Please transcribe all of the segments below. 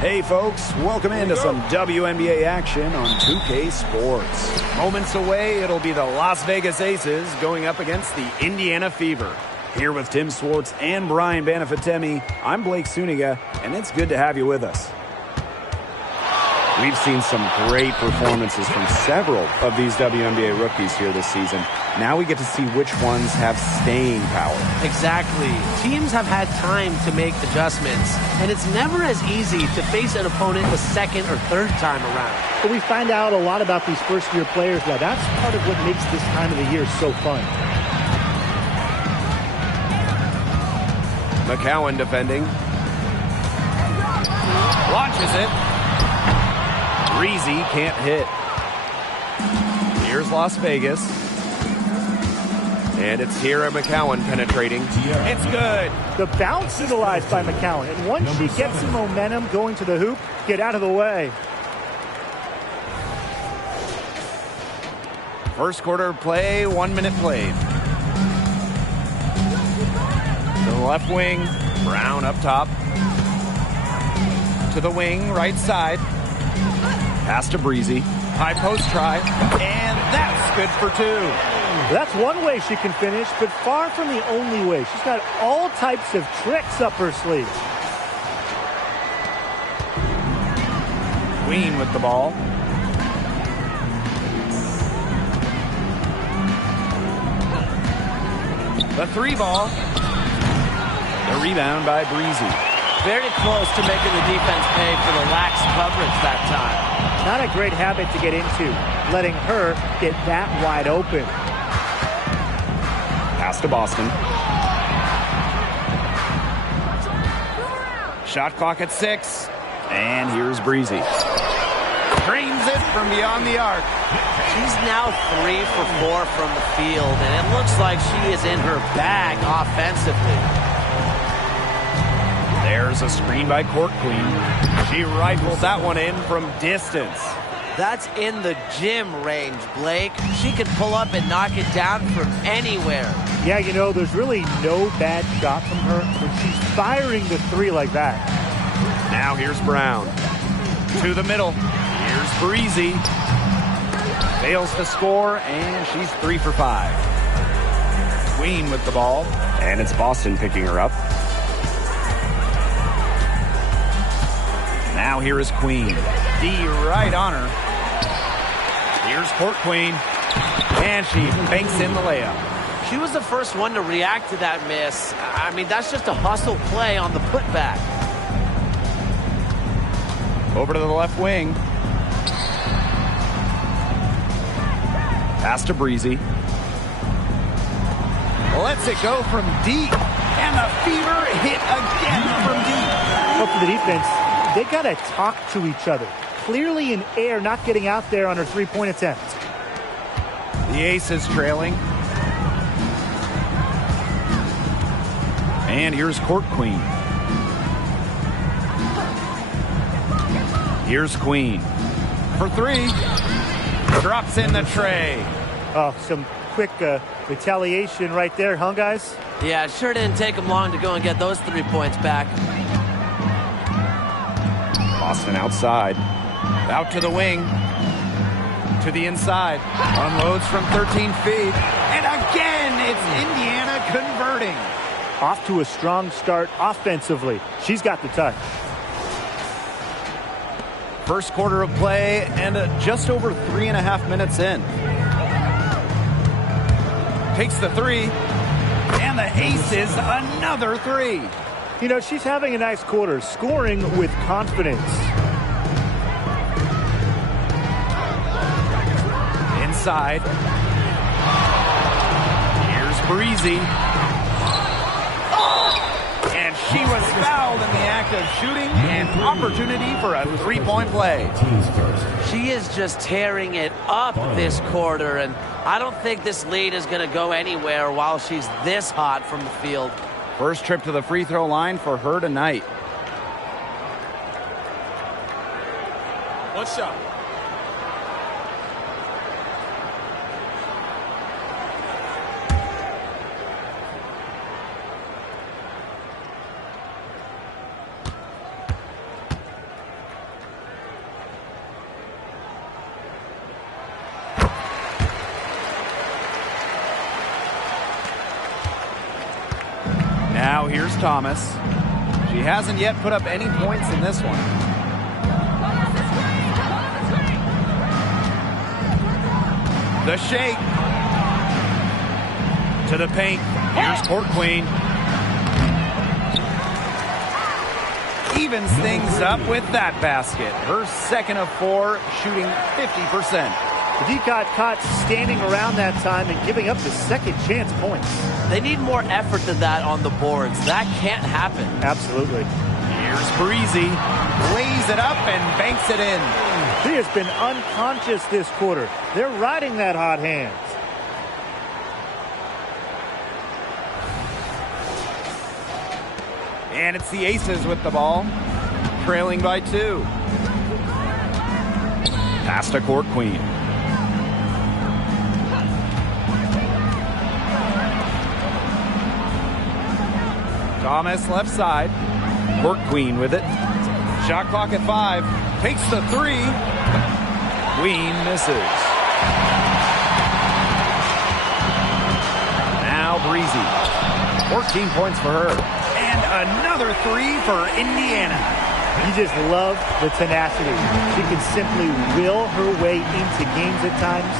Hey folks, welcome into some WNBA action on 2K Sports. Moments away, it'll be the Las Vegas Aces going up against the Indiana Fever. Here with Tim Swartz and Brian Banafitemi, I'm Blake Suniga, and it's good to have you with us. We've seen some great performances from several of these WNBA rookies here this season. Now we get to see which ones have staying power. Exactly. Teams have had time to make adjustments, and it's never as easy to face an opponent the second or third time around. But we find out a lot about these first-year players now. That's part of what makes this time of the year so fun. McCowan defending. Launches it. Breezy can't hit. Here's Las Vegas. And it's here at McCowan penetrating. It's good. The bounce utilized by McCowan. And once she gets some momentum going to the hoop, get out of the way. First quarter of play, 1 minute played. To the left wing, Brown up top. To the wing, right side. Pass to Breezy. High post try. And that's good for two. That's one way she can finish, but far from the only way. She's got all types of tricks up her sleeve. Queen with the ball. The three ball. The rebound by Breezy. Very close to making the defense pay for the lax coverage that time. Not a great habit to get into, letting her get that wide open. Pass to Boston. Shot clock at 6. And here's Breezy. Drains it from beyond the arc. She's now 3 for 4 from the field, and it looks like she is in her bag offensively. There's a screen by Court Queen. She rifled that one in from distance. That's in the gym range, Blake. She can pull up and knock it down from anywhere. Yeah, you know, there's really no bad shot from her when she's firing the three like that. Now here's Brown. To the middle. Here's Breezy. Fails to score, and she's 3 for 5. Queen with the ball, and it's Boston picking her up. Now here is Queen. D right on her. Here's Court Queen. And she banks in the layup. She was the first one to react to that miss. I mean, that's just a hustle play on the putback. Over to the left wing. Pass to Breezy. Lets it go from deep. And the Fever hit again from deep. But for the defense, they got to talk to each other. Clearly in air, not getting out there on her three-point attempt. The Aces trailing. And here's Court Queen. Here's Queen. For 3. Drops in the tray. Oh, some quick retaliation right there, huh, guys? Yeah, it sure didn't take them long to go and get those 3 points back. Boston outside. Out to the wing. To the inside. Unloads from 13 feet. And again, it's Indiana converting. Off to a strong start offensively. She's got the touch. First quarter of play and just over 3.5 minutes in. Takes the 3. And the Aces another 3. You know, she's having a nice quarter, scoring with confidence. Inside. Here's Breezy. And she was fouled in the act of shooting, and opportunity for a 3-point play. She is just tearing it up this quarter, and I don't think this lead is going to go anywhere while she's this hot from the field. First trip to the free throw line for her tonight. One shot. here's Thomas. She hasn't yet put up any points in this one. The shake. To the paint. Here's Court Queen. Evens things up with that basket. Her second of 4, shooting 50%. The D got caught standing around that time and giving up the second chance points. They need more effort than that on the boards. That can't happen. Absolutely. Here's Breezy. Lays it up and banks it in. She has been unconscious this quarter. They're riding that hot hand. And it's the Aces with the ball. Trailing by 2. Pass to Court Queen. Thomas left side. Court Queen with it. Shot clock at 5. Takes the 3. Queen misses. Now Breezy. 14 points for her. And another 3 for Indiana. You just love the tenacity. She can simply will her way into games at times,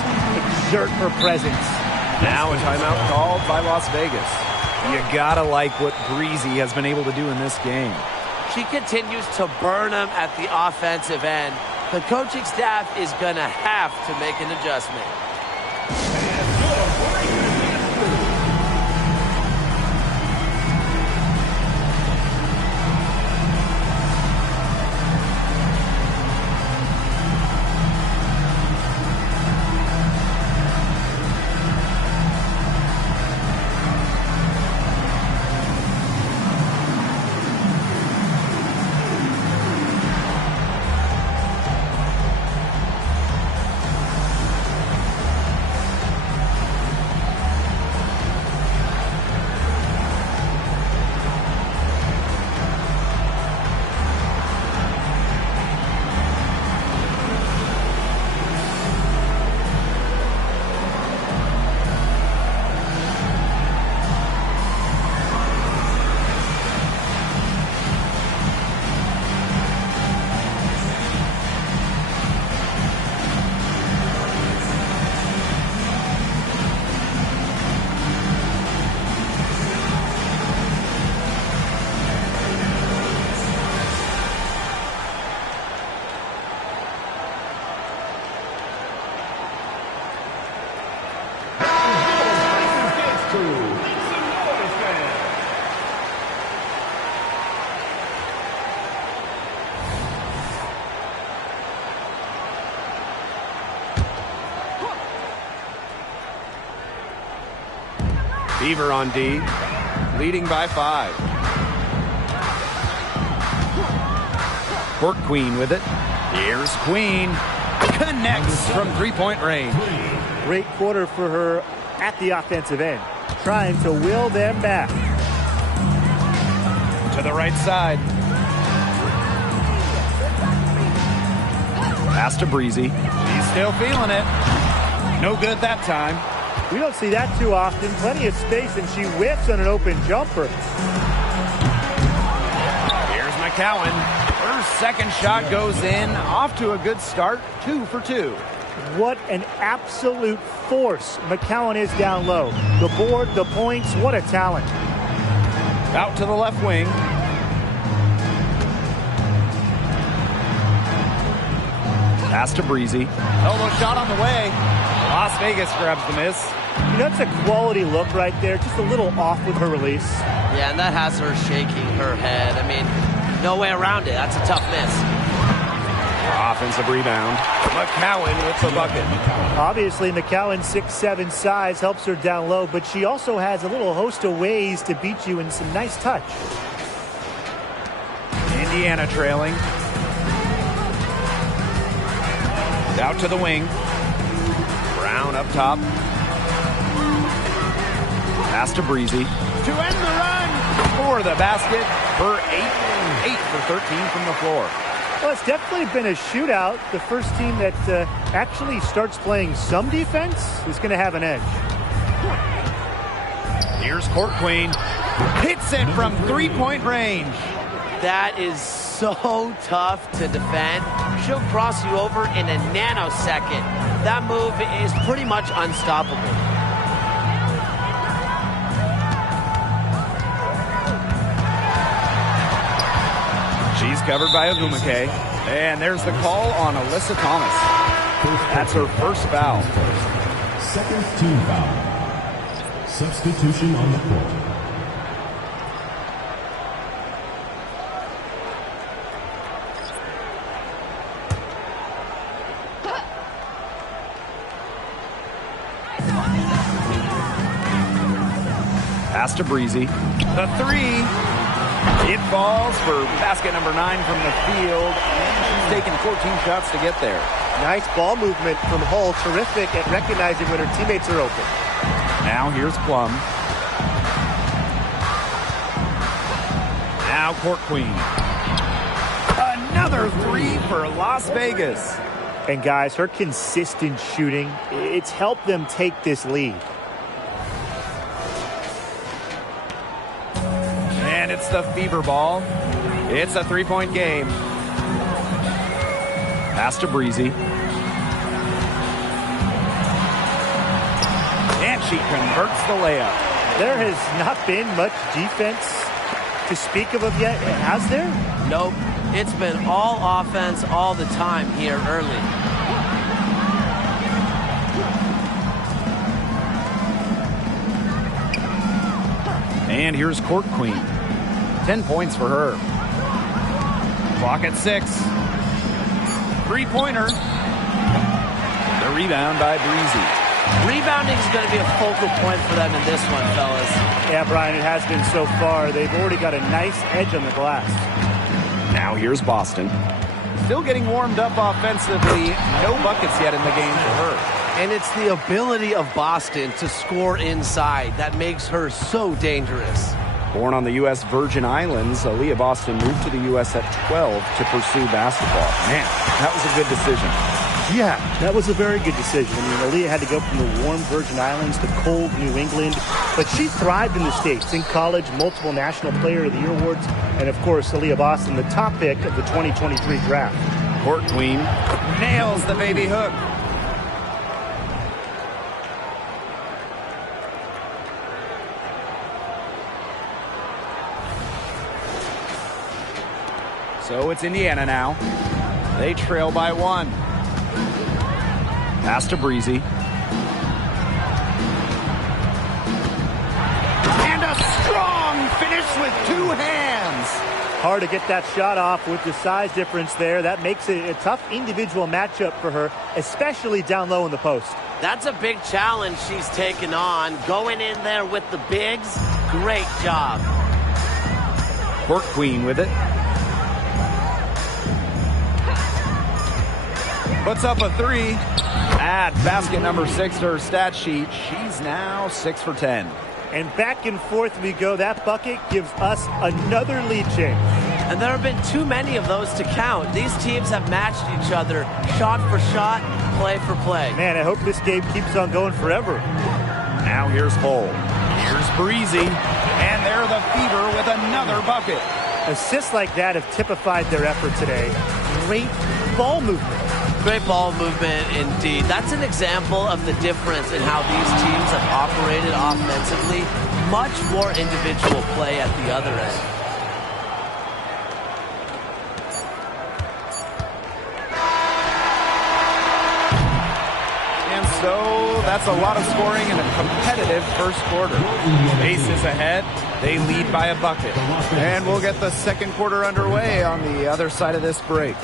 exert her presence. Now a timeout called by Las Vegas. You gotta like what Breezy has been able to do in this game. She continues to burn them at the offensive end. The coaching staff is going to have to make an adjustment. Beaver on D, leading by 5. Court Queen with it. Here's Queen. Connects from three-point range. Great quarter for her at the offensive end, trying to will them back. To the right side. Pass to Breezy. She's still feeling it. No good that time. We don't see that too often. Plenty of space, and she whips on an open jumper. Here's McCowan. Her second shot goes in. Off to a good start. 2 for 2. What an absolute force McCowan is down low. The board, the points, what a talent. Out to the left wing. Pass to Breezy. Elbow shot on the way. Las Vegas grabs the miss. You know, it's a quality look right there. Just a little off with her release. Yeah, and that has her shaking her head. I mean, no way around it. That's a tough miss. Offensive rebound. McCowan with the bucket. Obviously, McCowan's 6'7" size helps her down low, but she also has a little host of ways to beat you in some nice touch. Indiana trailing. Out to the wing. Brown up top. Pass to Breezy. To end the run for the basket. Her 8 for 13 from the floor. Well, it's definitely been a shootout. The first team that actually starts playing some defense is going to have an edge. Here's Court Queen. Hits it from three-point range. That is so tough to defend. She'll cross you over in a nanosecond. That move is pretty much unstoppable. She's covered by Ogumake. And there's the call on Alyssa Thomas. That's her first foul. Second team foul. Substitution on the court. Pass to Breezy. The three. It falls for basket number 9 from the field. And she's taken 14 shots to get there. Nice ball movement from Hull. Terrific at recognizing when her teammates are open. Now here's Plum. Now Court Queen. Another three for Las Vegas. And guys, her consistent shooting, it's helped them take this lead. And it's the Fever ball. It's a three-point game. Pass to Breezy. And she converts the layup. There has not been much defense to speak of yet, has there? Nope. It's been all offense all the time here early. And here's Court Queen. 10 points for her. Clock at 6. Three-pointer. The rebound by Breezy. Rebounding is going to be a focal point for them in this one, fellas. Yeah, Brian, it has been so far. They've already got a nice edge on the glass. Now here's Boston. Still getting warmed up offensively. No buckets yet in the game for her. And it's the ability of Boston to score inside that makes her so dangerous. Born on the U.S. Virgin Islands, Aaliyah Boston moved to the U.S. at 12 to pursue basketball. Man, that was a good decision. Yeah, that was a very good decision. I mean, Aaliyah had to go from the warm Virgin Islands to cold New England, but she thrived in the States. In college, multiple National Player of the Year awards, and of course, Aaliyah Boston, the top pick of the 2023 draft. Court Queen nails the baby hook. So it's Indiana now. They trail by 1. Pass to Breezy. And a strong finish with 2 hands. Hard to get that shot off with the size difference there. That makes it a tough individual matchup for her, especially down low in the post. That's a big challenge she's taken on. Going in there with the bigs, great job. Court Queen with it. Puts up a 3. Add basket number 6 to her stat sheet. She's now 6 for 10. And back and forth we go. That bucket gives us another lead change. And there have been too many of those to count. These teams have matched each other shot for shot, play for play. Man, I hope this game keeps on going forever. Now here's Hull. Here's Breezy. And they're the Fever with another bucket. Assists like that have typified their effort today. Great ball movement. Great ball movement indeed. That's an example of the difference in how these teams have operated offensively. Much more individual play at the other end. And so that's a lot of scoring in a competitive first quarter. Aces ahead. They lead by a bucket. And we'll get the second quarter underway on the other side of this break.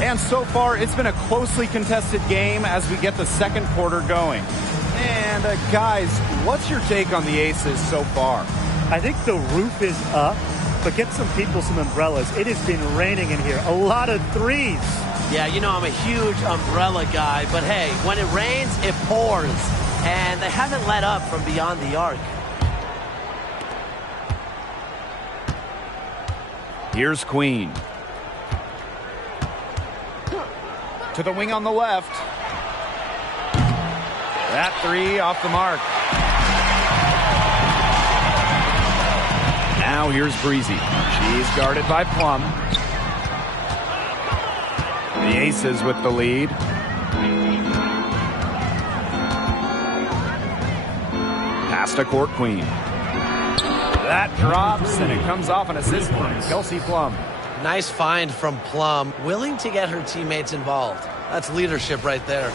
And so far, it's been a closely contested game as we get the second quarter going. And guys, what's your take on the Aces so far? I think the roof is up, but get some people some umbrellas. It has been raining in here. A lot of threes. Yeah, you know I'm a huge umbrella guy, but hey, when it rains, it pours. And they haven't let up from beyond the arc. Here's Queen. To the wing on the left. That three off the mark. Now here's Breezy. She's guarded by Plum. The Aces with the lead. Pass to court Queen. That drops, and it comes off an assist from Kelsey Plum. Nice find from Plum, willing to get her teammates involved. That's leadership right there.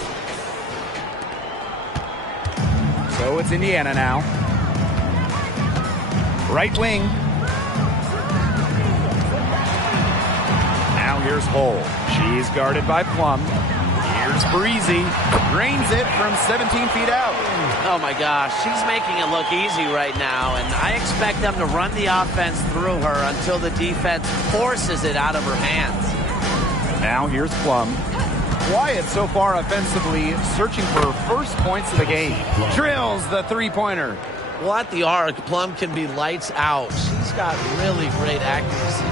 So it's Indiana now. Right wing. Now here's Hull. She's guarded by Plum. Here's Breezy. Drains it from 17 feet out. Oh my gosh, she's making it look easy right now, and I expect them to run the offense through her until the defense forces it out of her hands. Now here's Plum. Quiet so far offensively, searching for first points of the game. Drills the three-pointer. Well, at the arc, Plum can be lights out. She's got really great accuracy.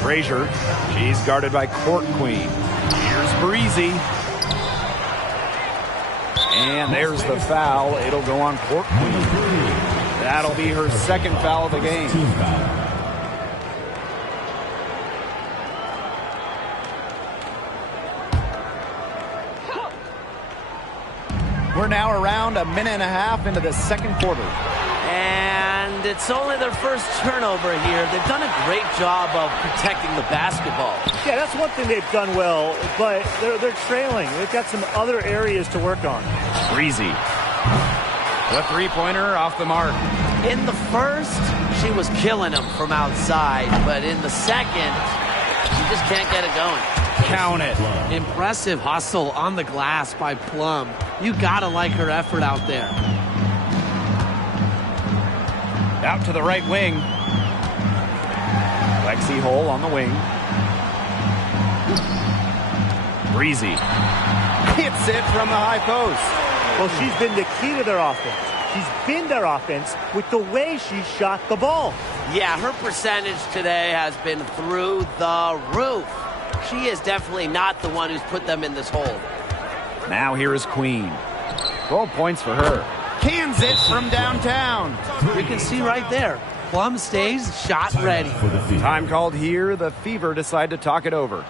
Frazier, she's guarded by Court Queen. Here's Breezy. And there's the foul. It'll go on Court Queen. That'll be her second foul of the game. We're now around a minute and a half into the second quarter. And it's only their first turnover here. They've done a great job of protecting the basketball. Yeah, that's one thing they've done well, but they're trailing. They've got some other areas to work on. Breezy. The three-pointer off the mark. In the first, she was killing them from outside, but in the second, she just can't get it going. Count it. Impressive hustle on the glass by Plum. You gotta like her effort out there. Out to the right wing. Lexi Hull on the wing. Breezy. Hits it from the high post. Well, she's been the key to their offense. She's been their offense with the way she shot the ball. Yeah, her percentage today has been through the roof. She is definitely not the one who's put them in this hole. Now here is Queen. 12 points for her. Cans it from downtown. You can see right there. Plum stays shot ready. Time called here. The Fever decide to talk it over.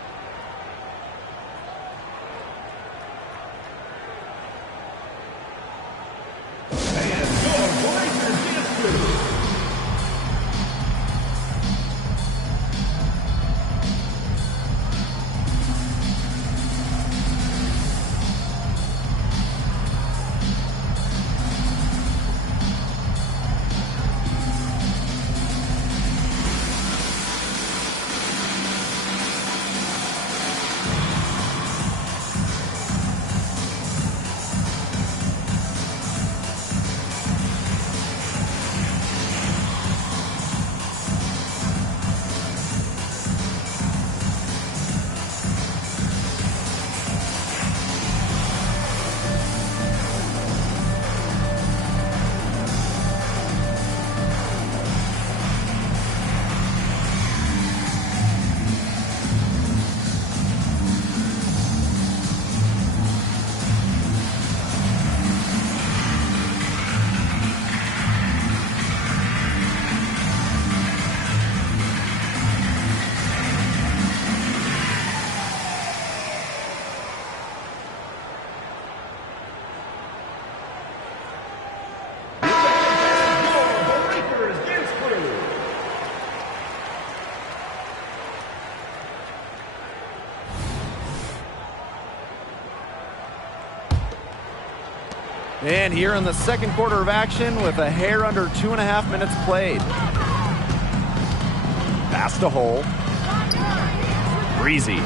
And here in the second quarter of action with a hair under 2.5 minutes played. Pass to Hull. Breezy.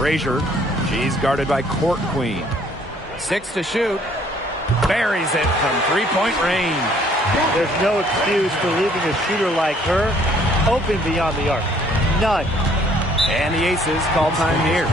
Frazier, she's guarded by Court Queen. 6 to shoot. Buries it from three-point range. There's no excuse for leaving a shooter like her open beyond the arc. None. And the Aces call time here.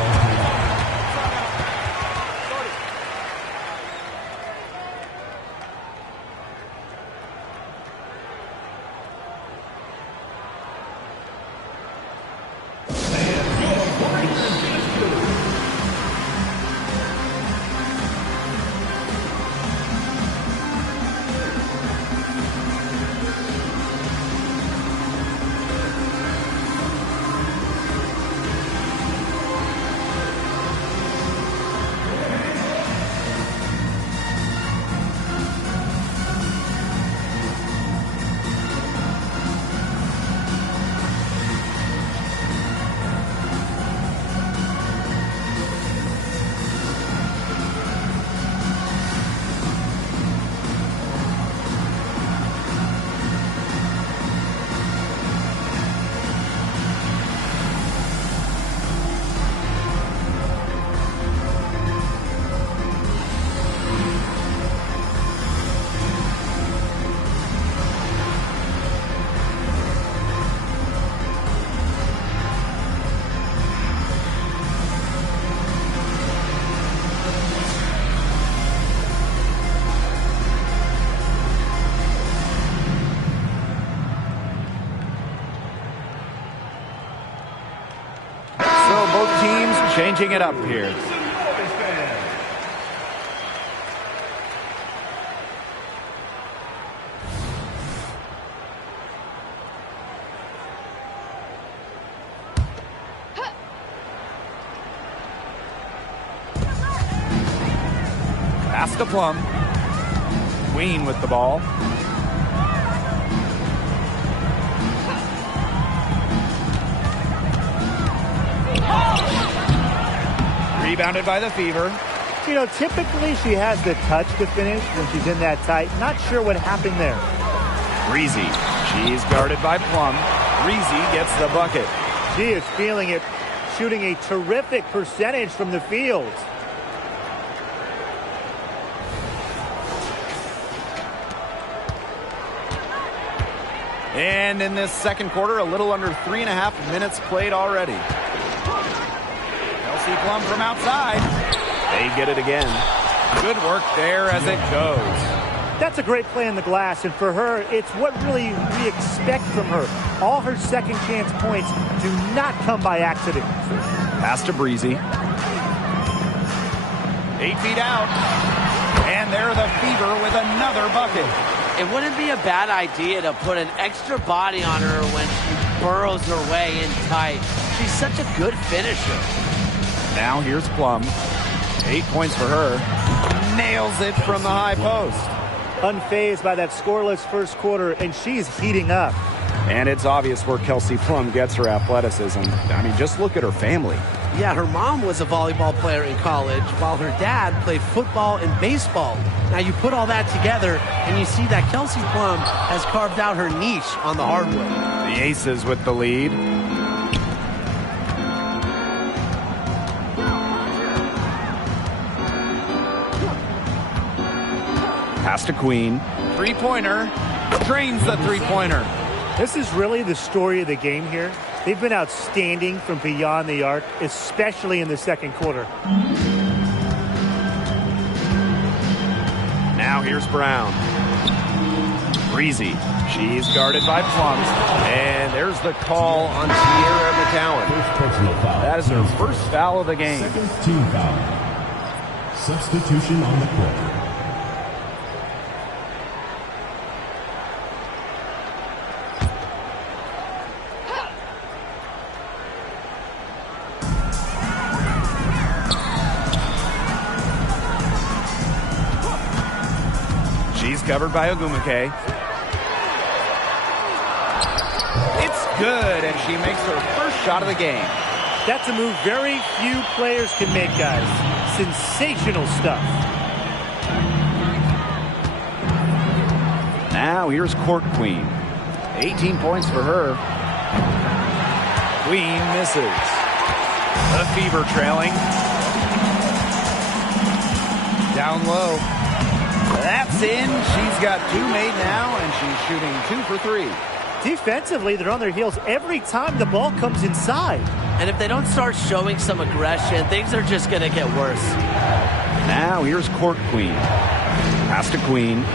Both teams changing it up here. Pass to Plum. Queen with the ball. Rebounded by the Fever. You know, typically she has the touch to finish when she's in that tight. Not sure what happened there. Breezy. She's guarded by Plum. Breezy gets the bucket. She is feeling it, shooting a terrific percentage from the field. And in this second quarter, a little under 3.5 minutes played already. Kelsey Plum from outside. They get it again. Good work there as it goes. That's a great play in the glass, and for her, it's what really we expect from her. All her second chance points do not come by accident. Pass to Breezy. 8 feet out. And there the Fever with another bucket. It wouldn't be a bad idea to put an extra body on her when she burrows her way in tight. She's such a good finisher. Now here's Plum. 8 points for her. Nails it from the high post. Unfazed by that scoreless first quarter, and she's heating up. And it's obvious where Kelsey Plum gets her athleticism. I mean, just look at her family. Yeah, her mom was a volleyball player in college, while her dad played football and baseball. Now you put all that together, and you see that Kelsey Plum has carved out her niche on the hardwood. The Aces with the lead. Pass to Queen. Three-pointer. Drains the three-pointer. This is really the story of the game here. They've been outstanding from beyond the arc, especially in the second quarter. Now here's Brown. Breezy. She's guarded by Plum. And there's the call on Sierra McCowan. That is her first foul of the game. Second team foul. Substitution on the court. She's covered by Ogumake. It's good, and she makes her first shot of the game. That's a move very few players can make, guys. Sensational stuff. Now here's Court Queen. 18 points for her. Queen misses. The Fever trailing. Down low. That's in. She's got 2 made now, and she's shooting 2 for 3. Defensively, they're on their heels every time the ball comes inside. And if they don't start showing some aggression, things are just going to get worse. Now here's Court Queen. Pass to Queen.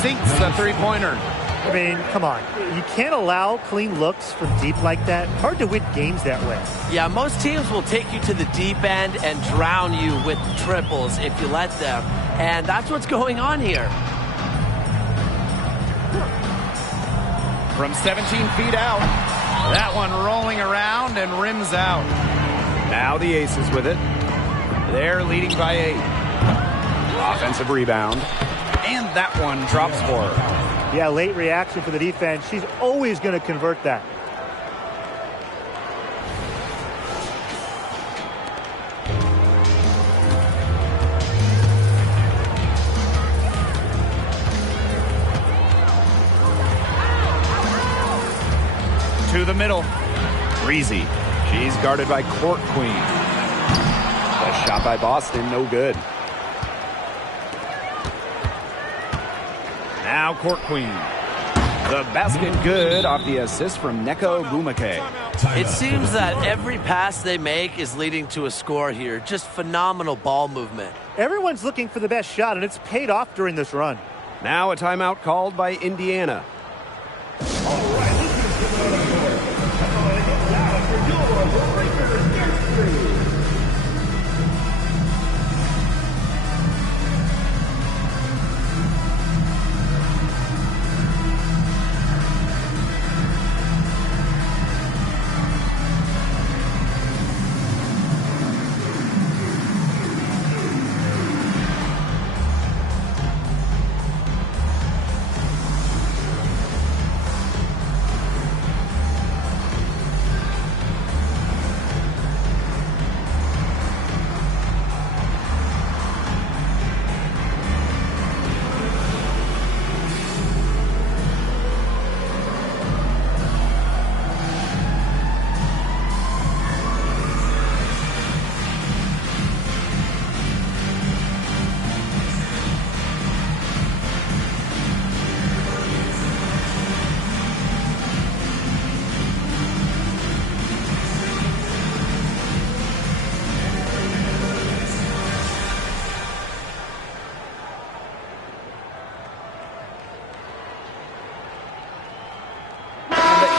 Sinks the three-pointer. I mean, come on. You can't allow clean looks from deep like that. Hard to win games that way. Yeah, most teams will take you to the deep end and drown you with triples if you let them. And that's what's going on here. From 17 feet out. That one rolling around and rims out. Now the Aces with it. They're leading by 8. Offensive rebound. And that one drops for her. Yeah, late reaction for the defense. She's always going to convert that. To the middle. Breezy. She's guarded by Court Queen. The shot by Boston, no good. Now Court Queen. The basket good off the assist from Neko Bumake. It seems that every pass they make is leading to a score here. Just phenomenal ball movement. Everyone's looking for the best shot, and it's paid off during this run. Now a timeout called by Indiana.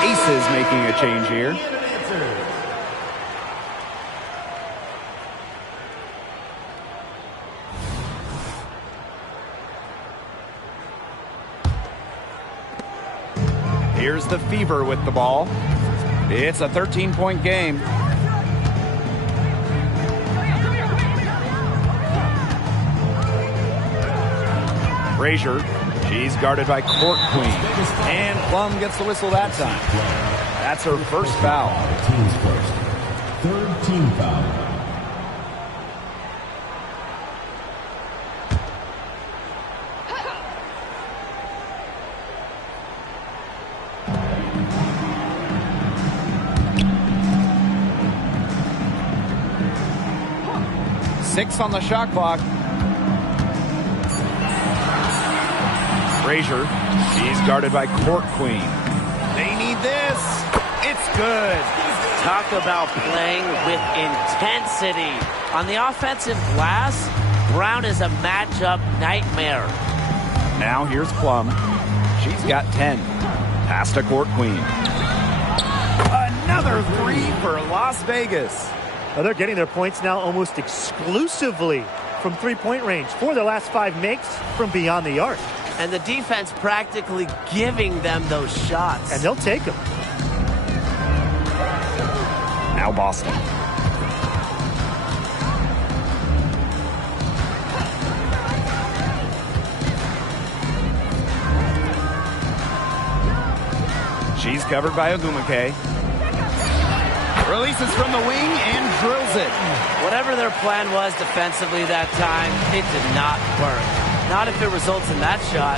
Aces making a change here. Here's the Fever with the ball. It's a 13-point game. Frazier. She's guarded by Court Queen. And Plum gets the whistle that time. That's her first foul. Team's first. Third team foul. Six on the shot clock. Frazier, she's guarded by Court Queen. They need this. It's good. Talk about playing with intensity. On the offensive glass, Brown is a matchup nightmare. Now here's Plum. She's got 10. Pass to Court Queen. Another 3 for Las Vegas. Well, they're getting their points now almost exclusively from three-point range. 4 of their last 5 makes from beyond the arc. And the defense practically giving them those shots. And they'll take them. Now Boston. She's covered by Ogumake. Releases from the wing and drills it. Whatever their plan was defensively that time, it did not work. Not if it results in that shot.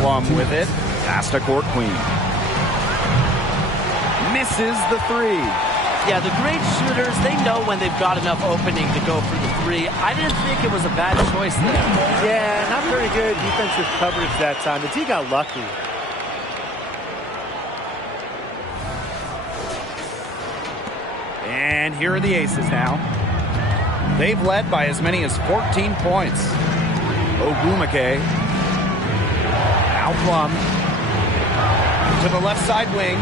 Plum with it. Pass to Court Queen. Misses the three. Yeah, the great shooters, they know when they've got enough opening to go for the three. I didn't think it was a bad choice there. Yeah, not very good defensive coverage that time. The D got lucky. And here are the Aces now. They've led by as many as 14 points. Ogumake. Now Plum. To the left side wing.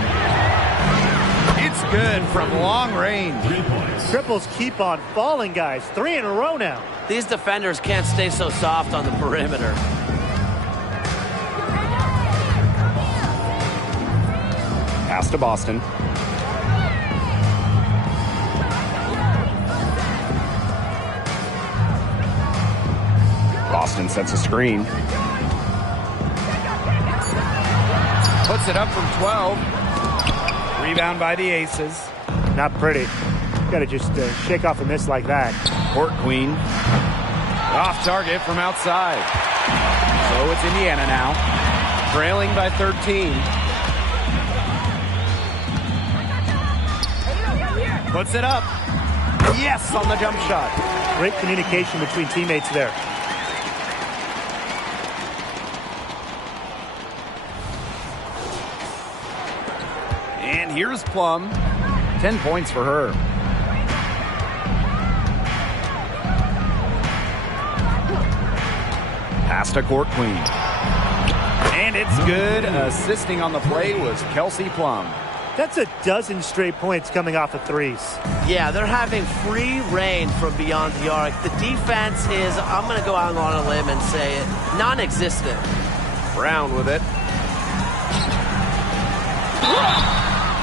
It's good from long range. 3 points. Triples keep on falling, guys. 3 in a row now. These defenders can't stay so soft on the perimeter. Pass to Boston. Boston sets a screen. Puts it up from 12. Rebound by the Aces. Not pretty. Got to just shake off a miss like that. Court Queen. Off target from outside. So it's Indiana now. Trailing by 13. Puts it up. Yes, on the jump shot. Great communication between teammates there. And here's Plum. 10 points for her. Pass to Court Queen. And it's good. Assisting on the play was Kelsey Plum. That's a dozen straight points coming off of threes. Yeah, they're having free reign from beyond the arc. The defense is, I'm going to go out on a limb and say it, non-existent. Brown with it.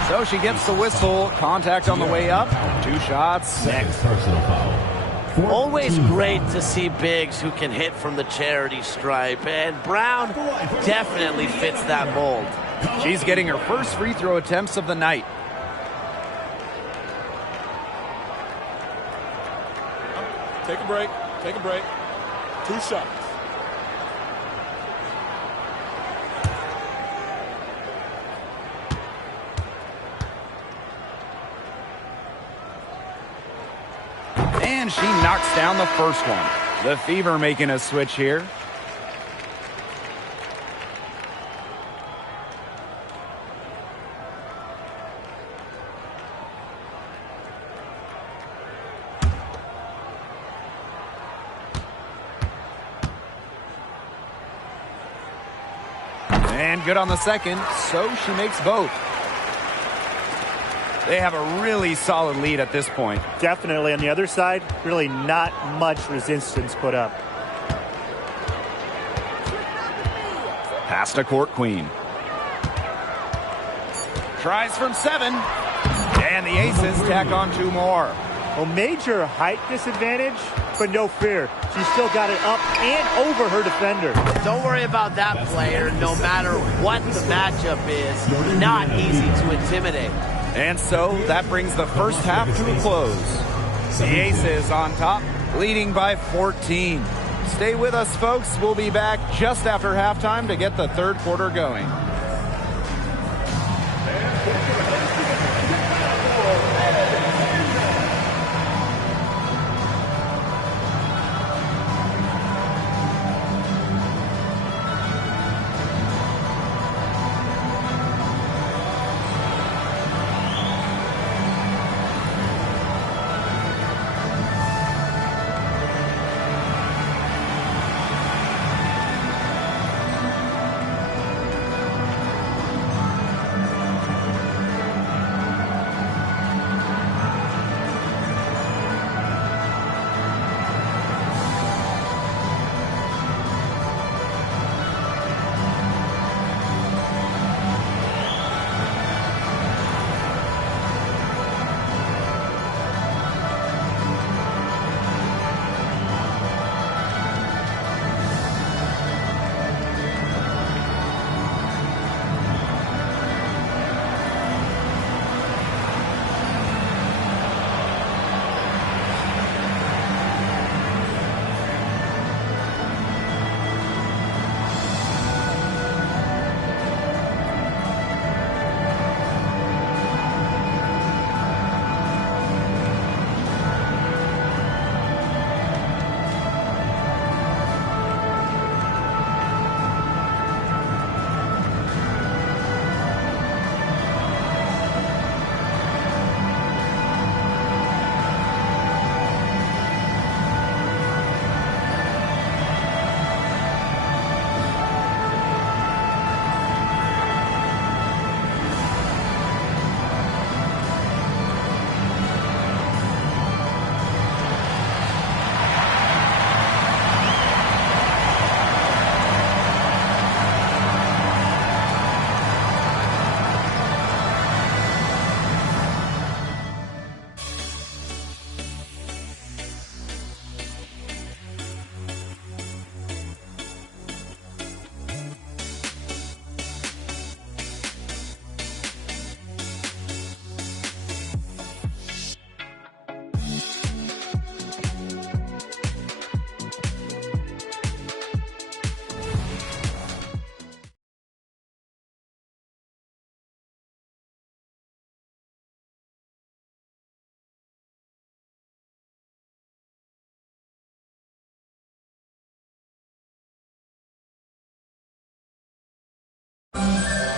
So she gets the whistle. Contact on the way up. 2 shots. Next. Personal foul. Always great to see bigs who can hit from the charity stripe, and Brown definitely fits that mold. She's getting her first free throw attempts of the night. Take a break. Take a break. 2 shots. And she knocks down the first one. The Fever making a switch here. And good on the second, so she makes both. They have a really solid lead at this point. Definitely. On the other side, really not much resistance put up. Pass to Court Queen. Tries from 7. And the Aces tack on 2 more. Well, major height disadvantage, but no fear. She's still got it up and over her defender. Don't worry about that player, no matter what the matchup is. Not easy to intimidate. And so that brings the first half to a close. The Aces on top, leading by 14. Stay with us, folks. We'll be back just after halftime to get the third quarter going.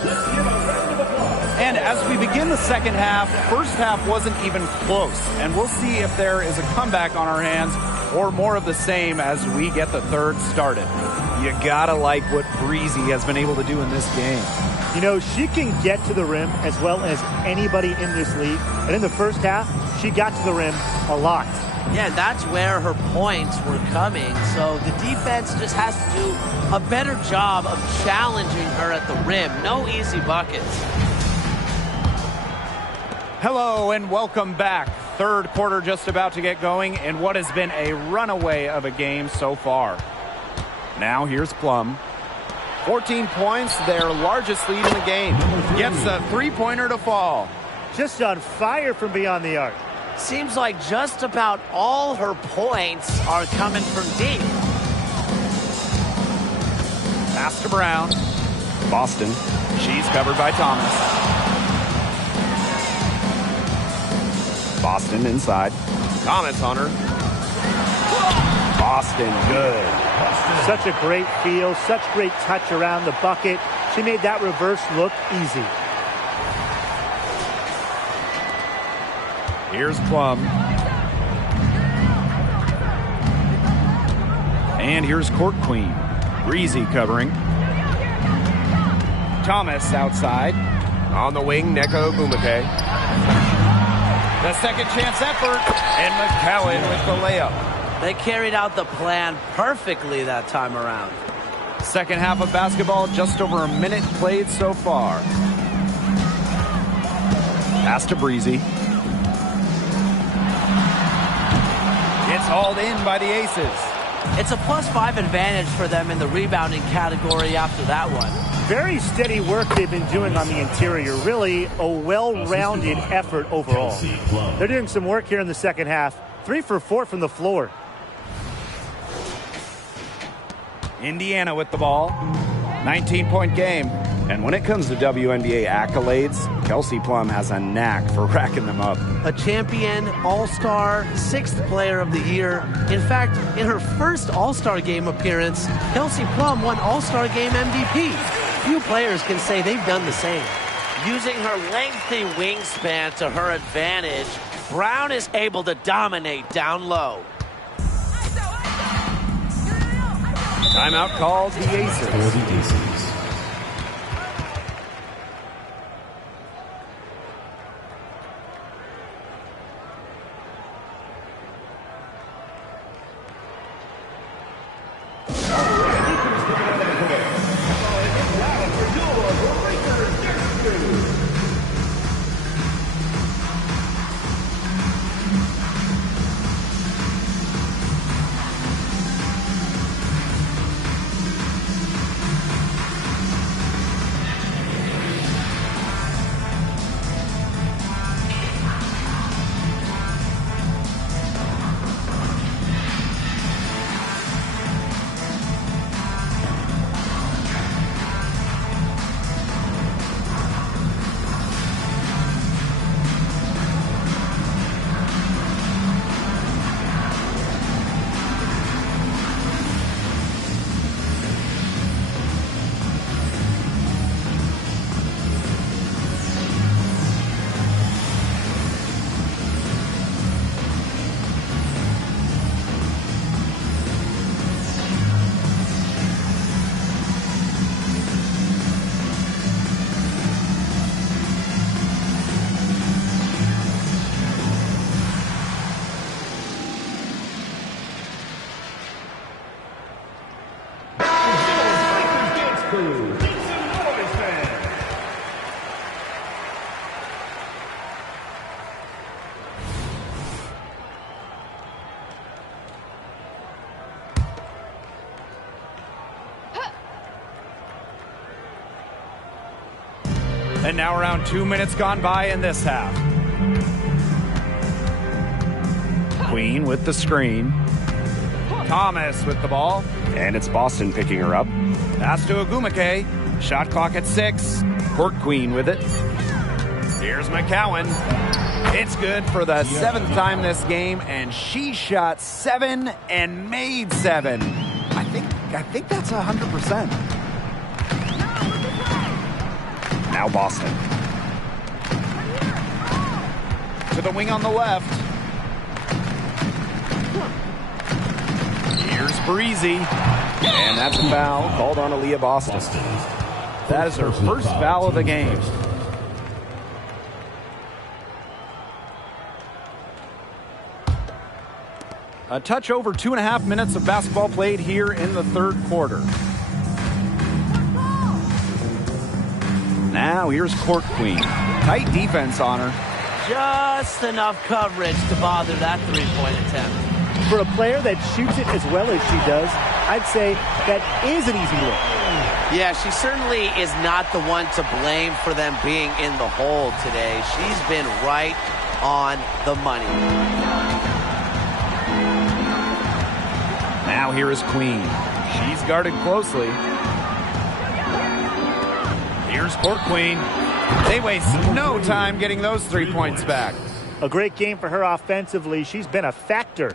And as we begin the second half, first half wasn't even close. And we'll see if there is a comeback on our hands or more of the same as we get the third started. You gotta like what Breezy has been able to do in this game. You know, she can get to the rim as well as anybody in this league. And in the first half, she got to the rim a lot. Yeah, that's where her points were coming. So the defense just has to do a better job of challenging her at the rim. No easy buckets. Hello and welcome back. Third quarter just about to get going in what has been a runaway of a game so far. Now here's Plum. 14 points, their largest lead in the game. Gets a three-pointer to fall. Just on fire from beyond the arc. Seems like just about all her points are coming from deep. Pass to Brown. Boston. She's covered by Thomas. Boston inside. Thomas on her. Boston good. Such a great feel, such great touch around the bucket. She made that reverse look easy. Here's Plum. And here's Court Queen. Breezy covering. Thomas outside. On the wing, Neko Gumake. The second chance effort. And McCowan with the layup. They carried out the plan perfectly that time around. Second half of basketball, just over a minute played so far. Pass to Breezy. It's hauled in by the Aces. It's a +5 advantage for them in the rebounding category after that one. Very steady work they've been doing on the interior. Really a well-rounded effort overall. They're doing some work here in the second half. 3 for 4 from the floor. Indiana with the ball. 19-point game. And when it comes to WNBA accolades, Kelsey Plum has a knack for racking them up. A champion, all-star, 6th player of the year. In fact, in her first all-star game appearance, Kelsey Plum won all-star game MVP. Few players can say they've done the same. Using her lengthy wingspan to her advantage, Brown is able to dominate down low. Timeout called the Aces. And now around 2 minutes gone by in this half. Queen with the screen. Thomas with the ball. And it's Boston picking her up. Pass to Agumake. Shot clock at 6. Court Queen with it. Here's McCowan. It's good for the 7th time this game, and she shot 7 and made 7. I think that's 100%. Now Boston. To the wing on the left. Here's Breezy. And that's a foul called on Aaliyah Boston. That is her first foul of the game. A touch over 2.5 minutes of basketball played here in the third quarter. Now here's Court Queen. Tight defense on her. Just enough coverage to bother that three-point attempt. For a player that shoots it as well as she does, I'd say that is an easy look. Yeah, she certainly is not the one to blame for them being in the hole today. She's been right on the money. Now here is Queen. She's guarded closely. Here's Court Queen. They waste no time getting those 3 points back. A great game for her offensively. She's been a factor.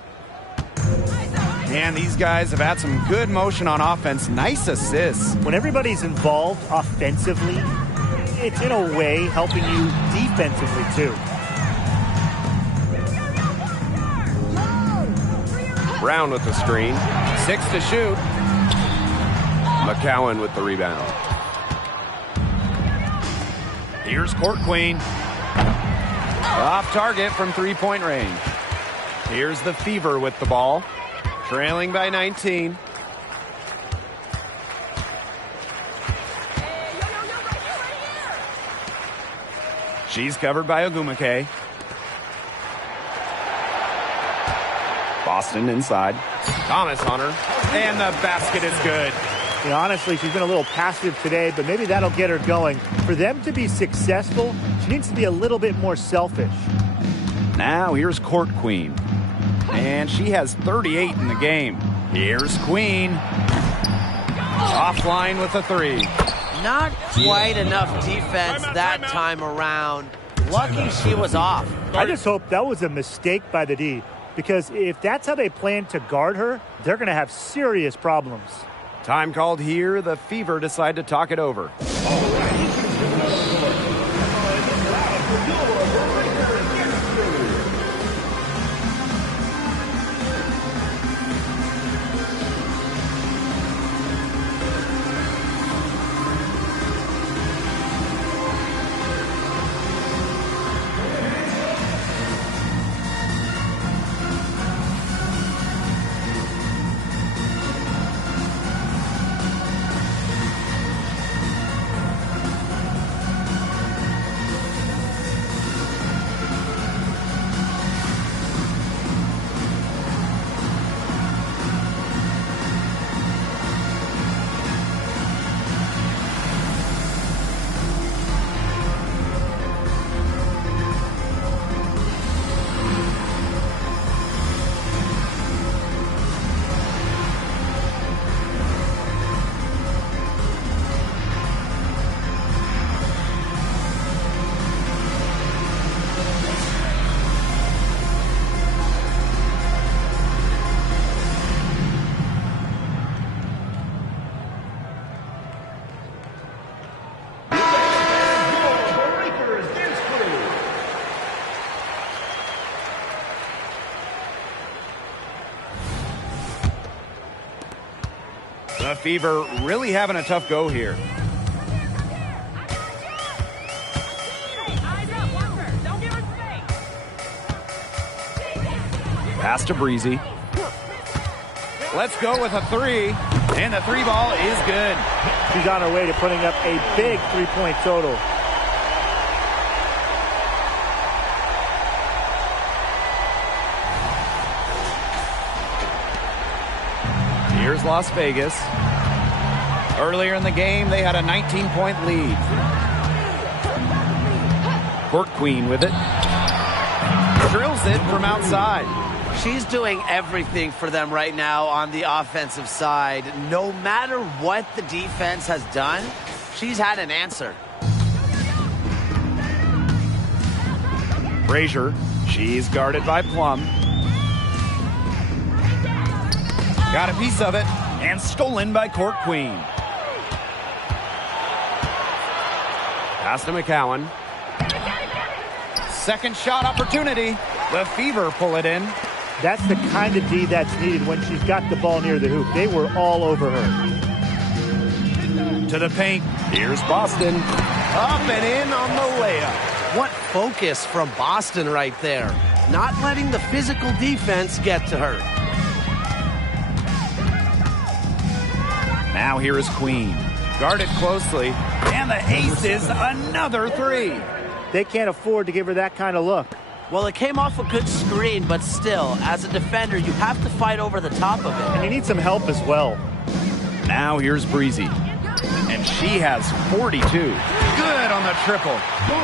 And these guys have had some good motion on offense. Nice assists. When everybody's involved offensively, it's in a way helping you defensively too. Brown with the screen. 6 to shoot. McCowan with the rebound. Here's Court Queen. Off target from 3-point range. Here's the Fever with the ball. Trailing by 19. She's covered by Ogumake. Boston inside. Thomas on her. And the basket is good. You know, honestly, she's been a little passive today, but maybe that'll get her going. For them to be successful, she needs to be a little bit more selfish. Now here's Court Queen. And she has 38 in the game. Here's Queen. Offline with a 3. Not quite enough defense that time around. Lucky she was off. I just hope that was a mistake by the D, because if that's how they plan to guard her, they're going to have serious problems. Time called here. The Fever decide to talk it over. The Fever really having a tough go here. Pass to Breezy. Let's go with a 3. And the 3 ball is good. She's on her way to putting up a big 3-point total. Here's Las Vegas. Earlier in the game, they had a 19-point lead. Court Queen with it. Drills it from outside. She's doing everything for them right now on the offensive side. No matter what the defense has done, she's had an answer. Frazier, she's guarded by Plum. Got a piece of it, and stolen by Court Queen. Pass to McCowan. Second shot opportunity. The Fever pull it in. That's the kind of D that's needed when she's got the ball near the hoop. They were all over her. To the paint. Here's Boston. Up and in on the layup. What focus from Boston right there. Not letting the physical defense get to her. Now here is Queen. Guarded closely. And the aces another three. They can't afford to give her that kind of look. Well, it came off a good screen, but still, as a defender, you have to fight over the top of it. And you need some help as well. Now here's Breezy. And she has 42. Good on the triple.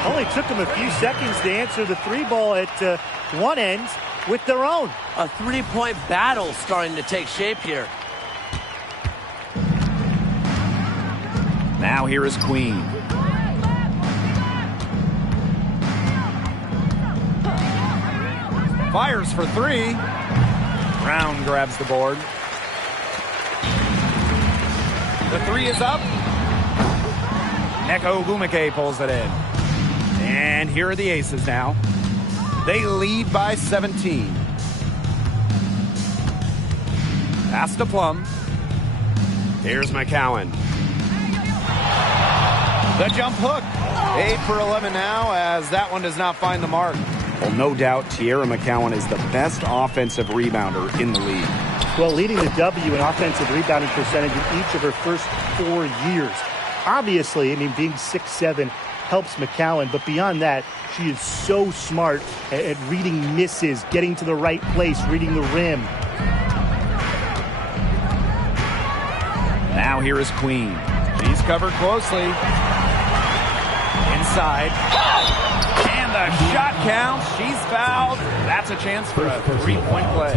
Only took them a few seconds to answer the three ball at one end with their own. A three-point battle starting to take shape here. Now here is Queen. Fires for three. Brown grabs the board. The three is up. Neko Gumake pulls it in. And here are the aces now. They lead by 17. Pass to Plum. Here's McCowan. The jump hook. 8 for 11 now as that one does not find the mark. Well, no doubt Tierra McCowan is the best offensive rebounder in the league. Well, leading the W in offensive rebounding percentage in each of her first 4 years. Obviously, I mean, being 6'7" helps McCowan, but beyond that, she is so smart at reading misses, getting to the right place, reading the rim. Now here is Queen. She's covered closely. Inside. And the shot counts. She's fouled. That's a chance for a three-point play.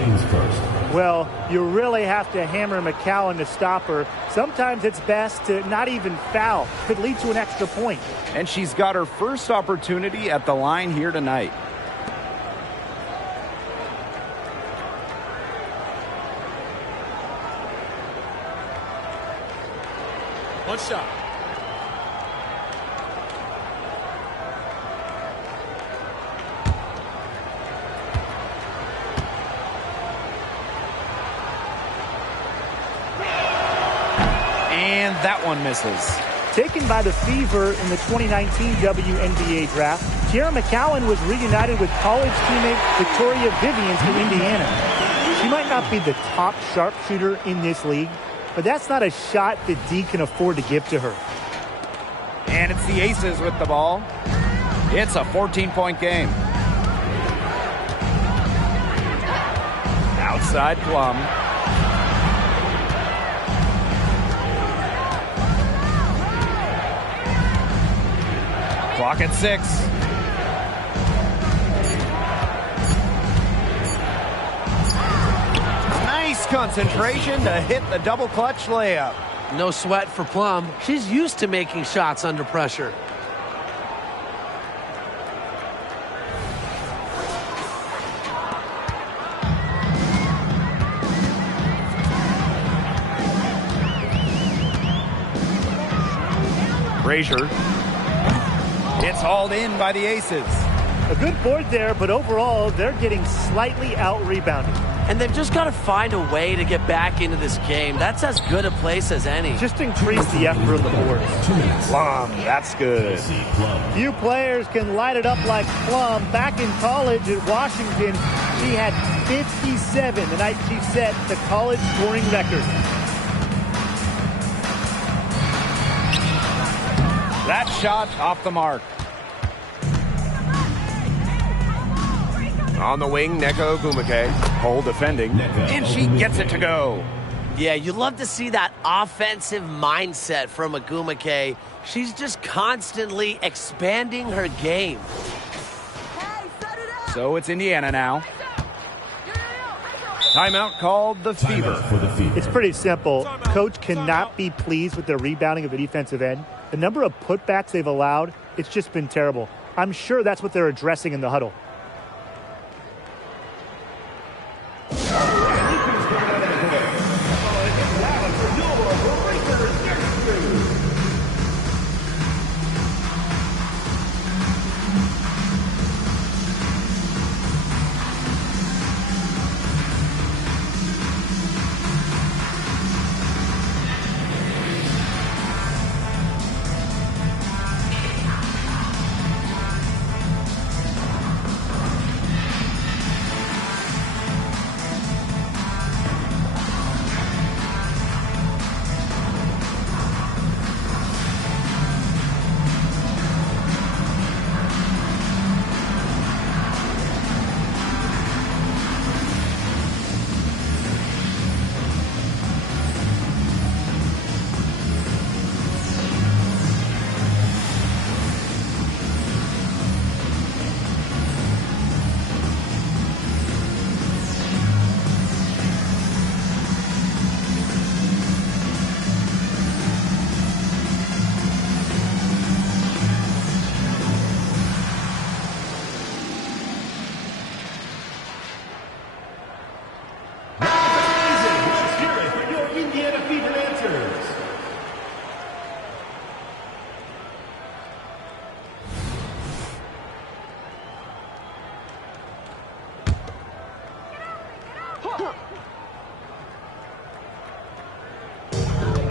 Well, you really have to hammer McCowan to stop her. Sometimes it's best to not even foul. Could lead to an extra point. And she's got her first opportunity at the line here tonight. One shot. And that one misses. Taken by the Fever in the 2019 WNBA draft, Tierra McCowan was reunited with college teammate Victoria Vivian to Indiana. She might not be the top sharpshooter in this league, but that's not a shot that D can afford to give to her. And it's the aces with the ball. It's a 14-point game. Outside Plum. Clock at 6. Nice concentration to hit the double clutch layup. No sweat for Plum. She's used to making shots under pressure. Frazier. It's hauled in by the aces. A good board there, but overall, they're getting slightly out-rebounded. And they've just got to find a way to get back into this game. That's as good a place as any. Just increase the effort on the boards. Plum, that's good. Few players can light it up like Plum. Back in college at Washington, she had 57 the night she set the college scoring record. That shot off the mark. On the wing, Neko Gumake. Hole defending. And she gets it to go. Yeah, you love to see that offensive mindset from Agumake. She's just constantly expanding her game. So it's Indiana now. Timeout called the Fever. It's pretty simple. Coach cannot be pleased with the rebounding of the defensive end. The number of putbacks they've allowed, it's just been terrible. I'm sure that's what they're addressing in the huddle.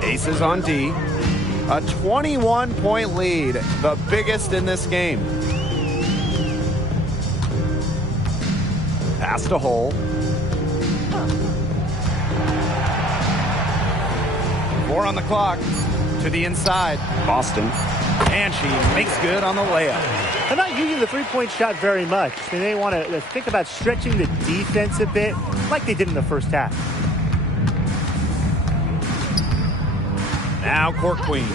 Aces on D. A 21-point lead, the biggest in this game. Pass to hole. 4 on the clock. To the inside. Boston. And she makes good on the layup. They're not using the three-point shot very much. They may want to think about stretching the defense a bit, like they did in the first half. Now court queen.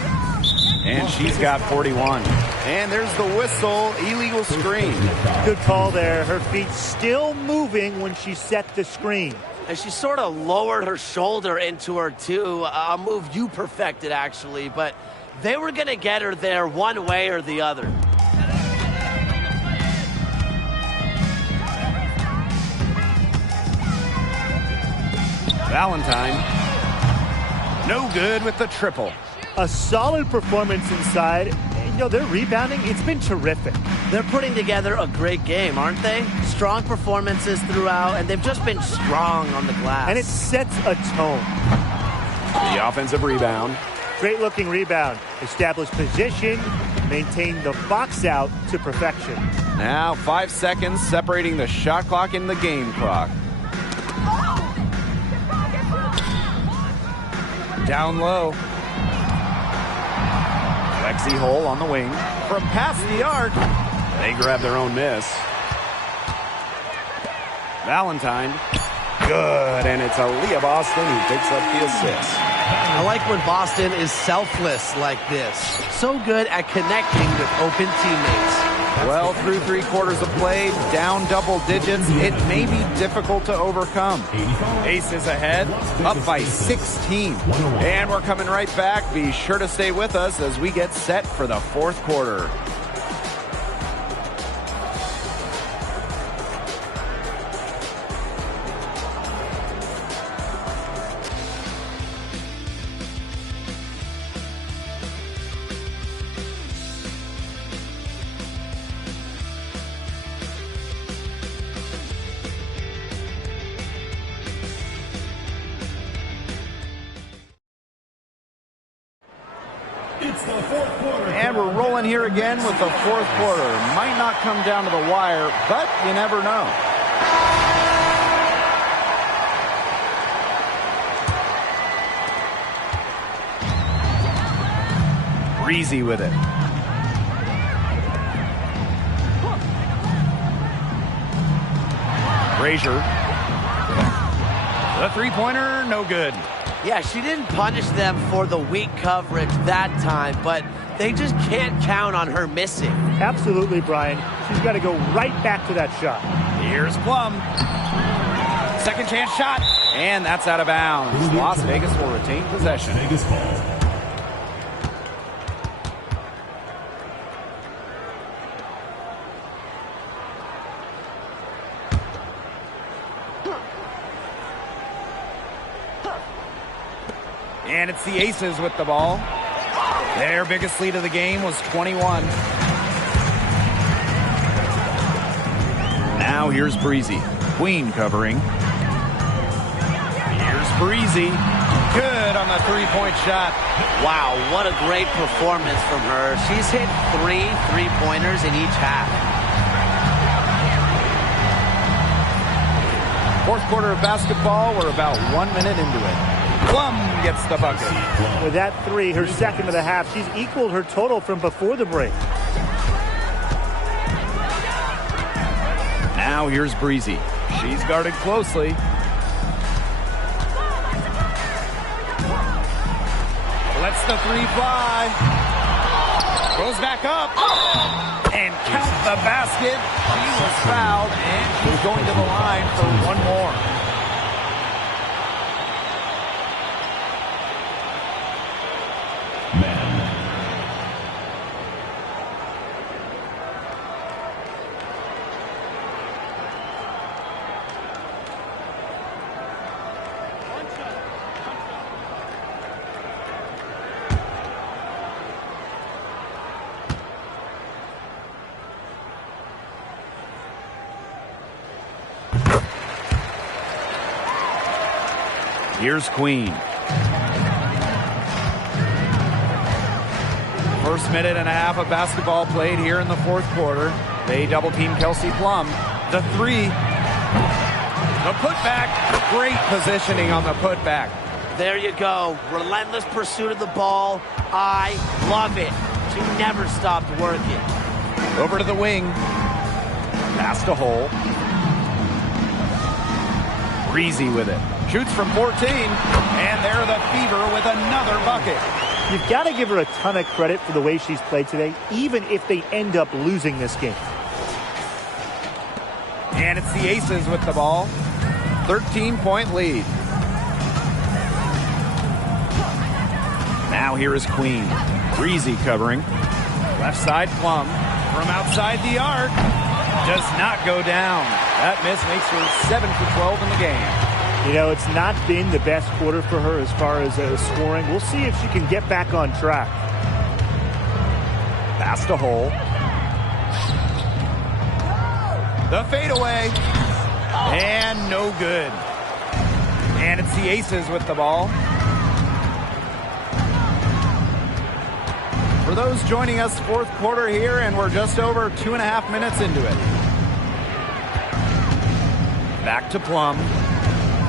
And she's got 41. And there's the whistle. Illegal screen. Good call there. Her feet still moving when she set the screen. And she sort of lowered her shoulder into her, too. A move you perfected, actually. But they were going to get her there one way or the other. Valentine. No good with the triple. A solid performance inside. You know, their rebounding, it's been terrific. They're putting together a great game, aren't they? Strong performances throughout, and they've just been strong on the glass. And it sets a tone. The offensive rebound. Great looking rebound. Established position, maintain the box out to perfection. Now 5 seconds separating the shot clock and the game clock. Down low. Lexi Hole on the wing. From past the arc. They grab their own miss. Valentine. Good. And it's Aaliyah Boston who picks up the assist. I like when Boston is selfless like this. So good at connecting with open teammates. Well, through 3 quarters of play, down double digits, it may be difficult to overcome. Aces ahead, up by 16. And we're coming right back. Be sure to stay with us as we get set for the 4th quarter. And we're rolling here again with the 4th quarter. Might not come down to the wire, but you never know. Breezy with it. Frazier. The three-pointer, no good. Yeah, she didn't punish them for the weak coverage that time, but they just can't count on her missing. Absolutely, Brian. She's got to go right back to that shot. Here's Plum. Second chance shot, and that's out of bounds. Las Vegas will retain possession. Vegas ball. And it's the Aces with the ball. Their biggest lead of the game was 21. Now here's Breezy. Queen covering. Here's Breezy. Good on the three-point shot. Wow, what a great performance from her. She's hit 3 three-pointers in each half. 4th quarter of basketball. We're about 1 minute into it. Plum gets the bucket. With that 3, her second of the half, she's equaled her total from before the break. Now here's Breezy. She's guarded closely. Lets the 3 fly. Goes back up. And count the basket. She was fouled, and she's going to the line for one more. Here's Queen. First minute and a half of basketball played here in the fourth quarter. They double team Kelsey Plum. The three. The putback. Great positioning on the putback. There you go. Relentless pursuit of the ball. I love it. She never stopped working. Over to the wing. Pass to Hole. Breezy with it. Shoots from 14. And they're the Fever with another bucket. You've got to give her a ton of credit for the way she's played today, even if they end up losing this game. And it's the Aces with the ball. 13-point lead. Now here is Queen. Breezy covering. Left side Plum. From outside the arc. Does not go down. That miss makes her 7 for 12 in the game. You know, it's not been the best quarter for her as far as scoring. We'll see if she can get back on track. Pass to Hole. The fadeaway. And no good. And it's the Aces with the ball. For those joining us, fourth quarter here, and we're just over 2.5 minutes into it. Back to Plum.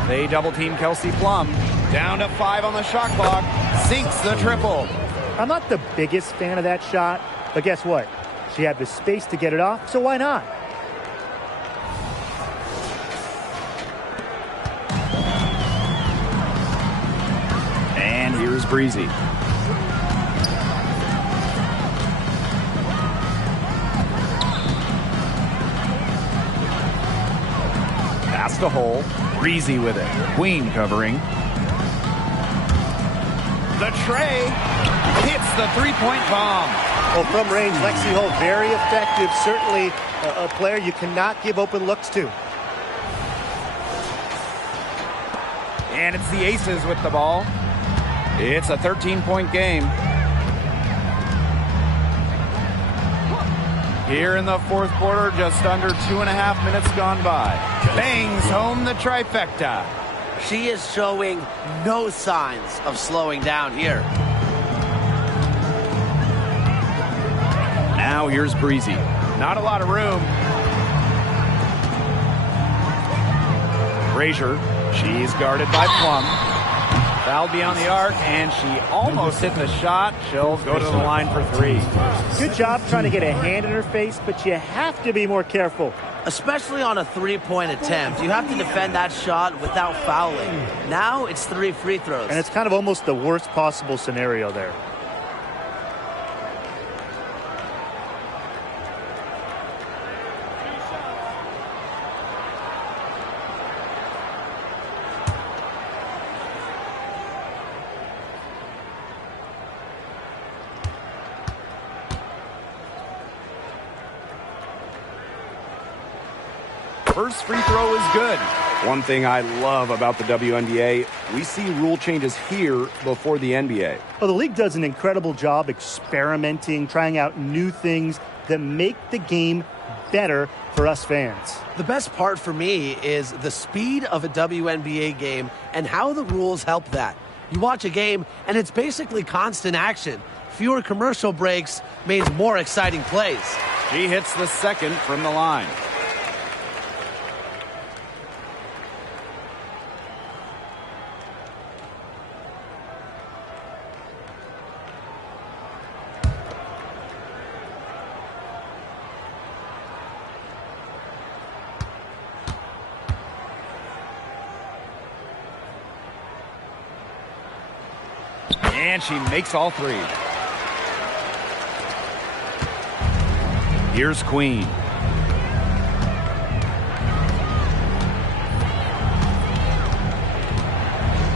They double team Kelsey Plum. Down to 5 on the shot clock. Sinks the triple. I'm not the biggest fan of that shot, but guess what? She had the space to get it off, so why not? And here's Breezy. Pass to Hole. Breezy with it. Queen covering. The tray hits the three-point bomb. Well, from range, Lexi Hole, very effective. Certainly a player you cannot give open looks to. And it's the Aces with the ball. It's a 13-point game. Here in the fourth quarter, just under 2.5 minutes gone by. Bangs home the trifecta. She is showing no signs of slowing down here. Now here's Breezy. Not a lot of room. Frazier, she's guarded by Plum. Fouled beyond the arc, and she almost hit the shot. She'll go to the line for 3. Good job trying to get a hand in her face, but you have to be more careful. Especially on a three-point attempt. You have to defend that shot without fouling. Now it's 3 free throws. And it's kind of almost the worst possible scenario there. First free throw is good. One thing I love about the WNBA, we see rule changes here before the NBA. Well, the league does an incredible job experimenting, trying out new things that make the game better for us fans. The best part for me is the speed of a WNBA game and how the rules help that. You watch a game and it's basically constant action. Fewer commercial breaks means more exciting plays. She hits the second from the line. And she makes all 3. Here's Queen.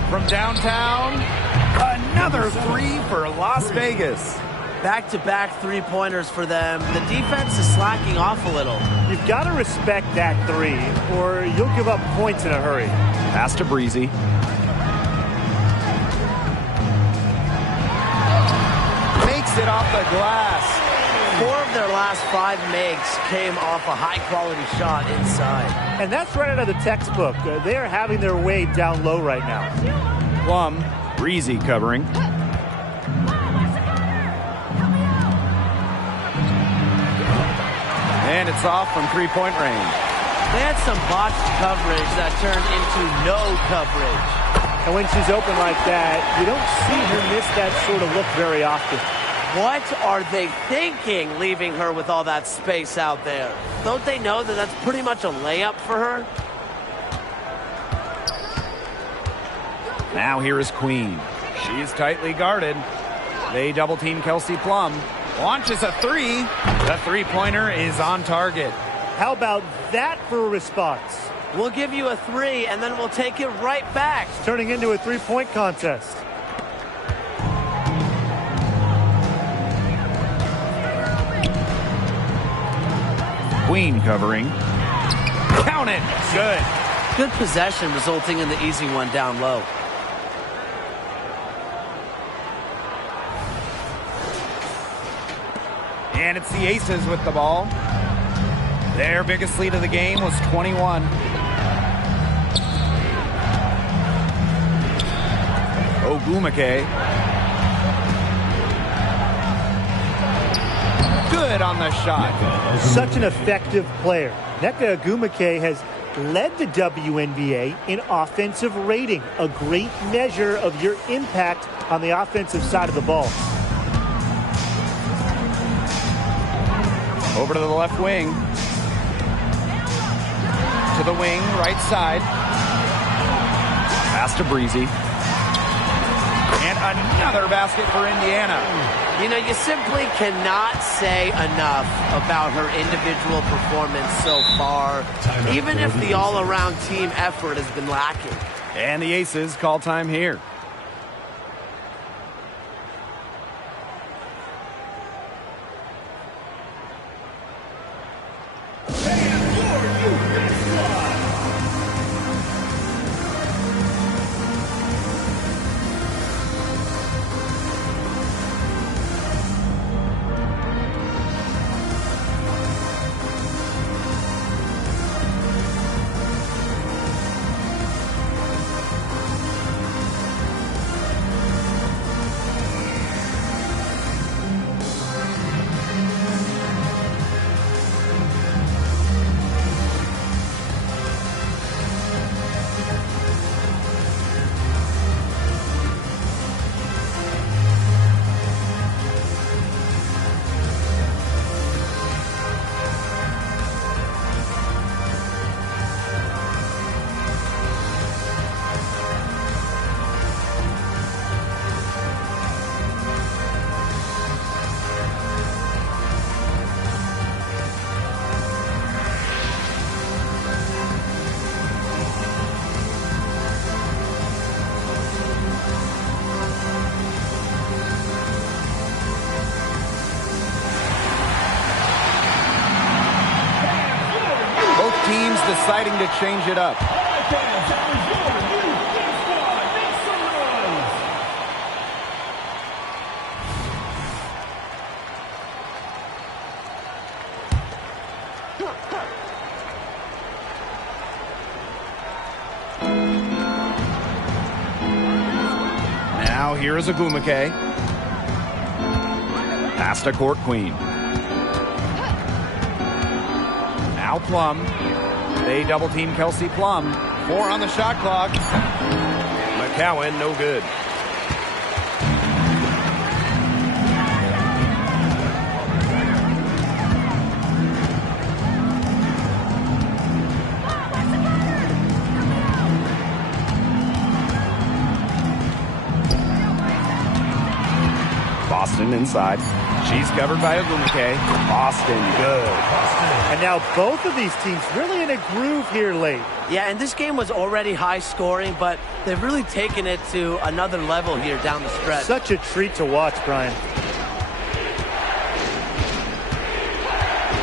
From downtown, another 3 for Las Vegas. Back-to-back three-pointers for them. The defense is slacking off a little. You've got to respect that 3, or you'll give up points in a hurry. Pass to Breezy. Makes it off the glass. 4 of their last 5 makes came off a high-quality shot inside. And that's right out of the textbook. They are having their way down low right now. Plum, breezy covering. And it's off from three-point range. They had some botched coverage that turned into no coverage. And when she's open like that, you don't see her miss that sort of look very often. What are they thinking, leaving her with all that space out there? Don't they know that that's pretty much a layup for her? Now here is Queen. She's tightly guarded. They double-team Kelsey Plum. Launches a three. The three-pointer is on target. How about that for a response? We'll give you a 3, and then we'll take it right back. It's turning into a three-point contest. Queen covering. Count it. Good. Good possession, resulting in the easy one down low. And it's the Aces with the ball. Their biggest lead of the game was 21. Ogumake. Good on the shot. Such an effective player. Nneka Ogumake has led the WNBA in offensive rating, a great measure of your impact on the offensive side of the ball. Over to the left wing. To the wing, right side. Pass to Breezy. And another basket for Indiana. You know, you simply cannot say enough about her individual performance so far, even if the all-around team effort has been lacking. And the Aces call time here. Teams deciding to change it up. Now here is Ogumake. Pass to court Queen. Now Plum. They double-team Kelsey Plum. 4 on the shot clock. McCowan, no good. Boston inside. She's covered by Ogumake. Boston, good. And now both of these teams really in a groove here late. Yeah, and this game was already high scoring, but they've really taken it to another level here down the stretch. Such a treat to watch, Brian.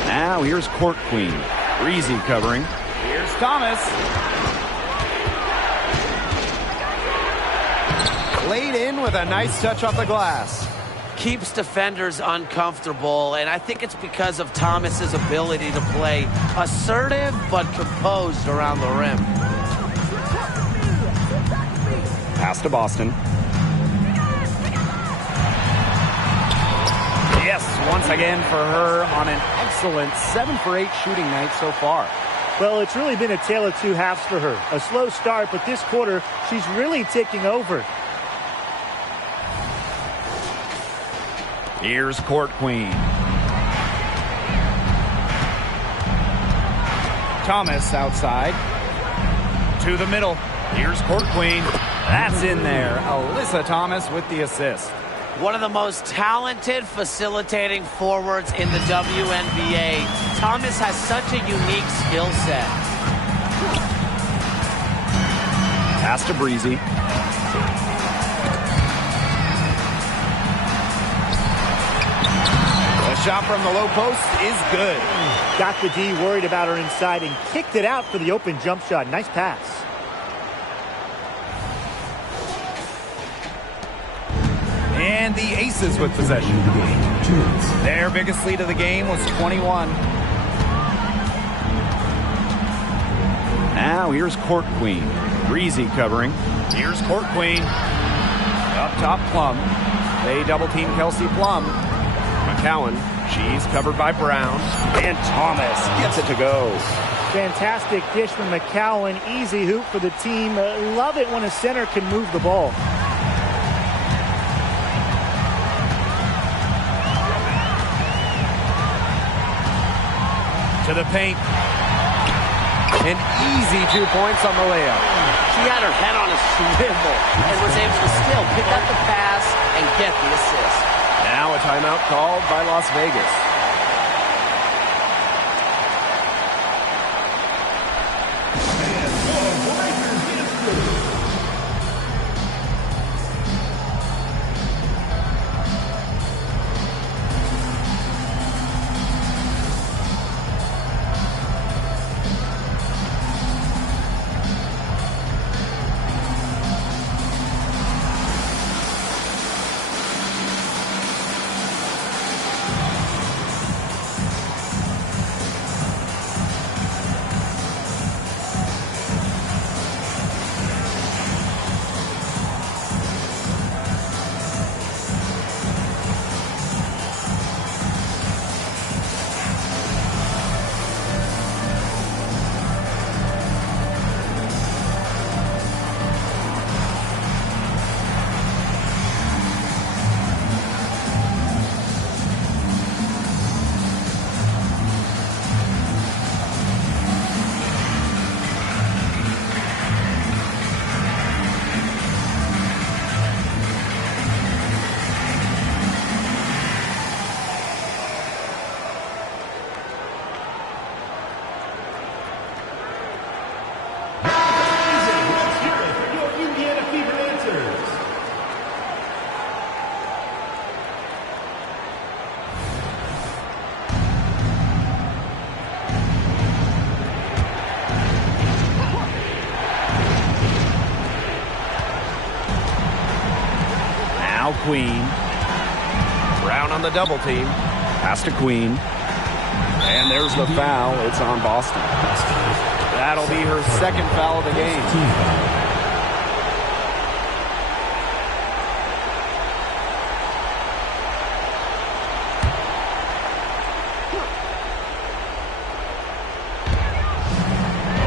Now here's Court Queen. Breezy covering. Here's Thomas. Laid in with a nice touch off the glass. keeps defenders uncomfortable, and I think it's because of Thomas's ability to play assertive but composed around the rim. Pass to Boston. Yes, once again for her on an excellent 7 for 8 shooting night so far. Well, it's really been a tale of two halves for her. A slow start, but this quarter, she's really taking over. Here's Court Queen. Thomas outside. To the middle. Here's Court Queen. That's in there. Alyssa Thomas with the assist. One of the most talented facilitating forwards in the WNBA. Thomas has such a unique skill set. Pass to Breezy. The shot from the low post is good. Got the D worried about her inside and kicked it out for the open jump shot. Nice pass. And the Aces with possession. Their biggest lead of the game was 21. Now here's Court Queen. Breezy covering. Here's Court Queen. Up top, Plum. They double team Kelsey Plum. McCowan. She's covered by Brown. And Thomas gets it to go. Fantastic dish from McCowan. Easy hoop for the team. Love it when a center can move the ball. To the paint. An easy 2 points on the layup. She had her head on a swivel and was able to still pick up the pass and get the assist. Now a timeout called by Las Vegas. Queen. Brown on the double team. Pass to Queen. And there's the foul. It's on Boston. That'll be her second foul of the game.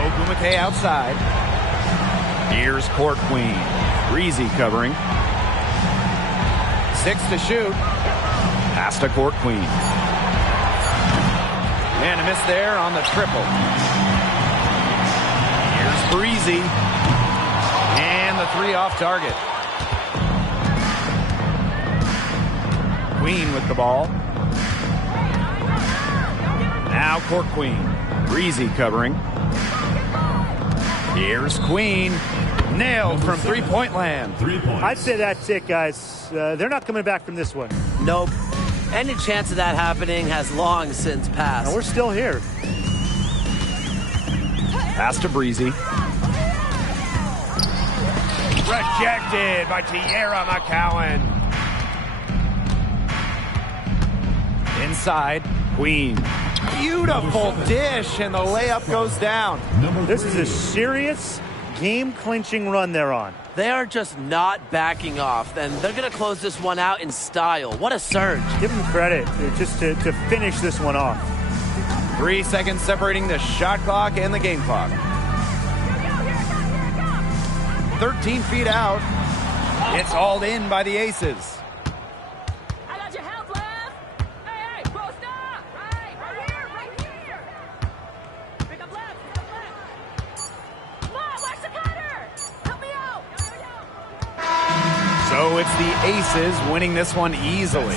Ogumake outside. Here's Court Queen. Breezy covering. 6 to shoot. Pass to Court Queen. And a miss there on the triple. Here's Breezy. And the 3 off target. Queen with the ball. Now Court Queen. Breezy covering. Here's Queen. Nailed from three-point land. 3 points. I'd say that's it, guys. They're not coming back from this one. Nope. Any chance of that happening has long since passed. And we're still here. Pass to Breezy. Rejected by Tierra McCowan. inside. Queen. Beautiful dish, and the layup goes down. This is a serious game-clinching run they're on. They are just not backing off, and they're going to close this one out in style. What a surge. Give them credit just to finish this one off. 3 seconds separating the shot clock and the game clock. 13 feet out. It's hauled in by the Aces. I got your help, left. Hey, bro, stop. Right here. Pick up left. Come on, watch the cutter. Help me out. So it's the Aces winning this one easily.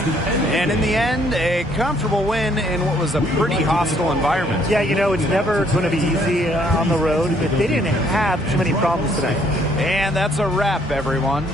And in the end, a comfortable win in what was a pretty hostile environment. Yeah, you know, it's never going to be easy on the road, but they didn't have too many problems tonight. And that's a wrap, everyone.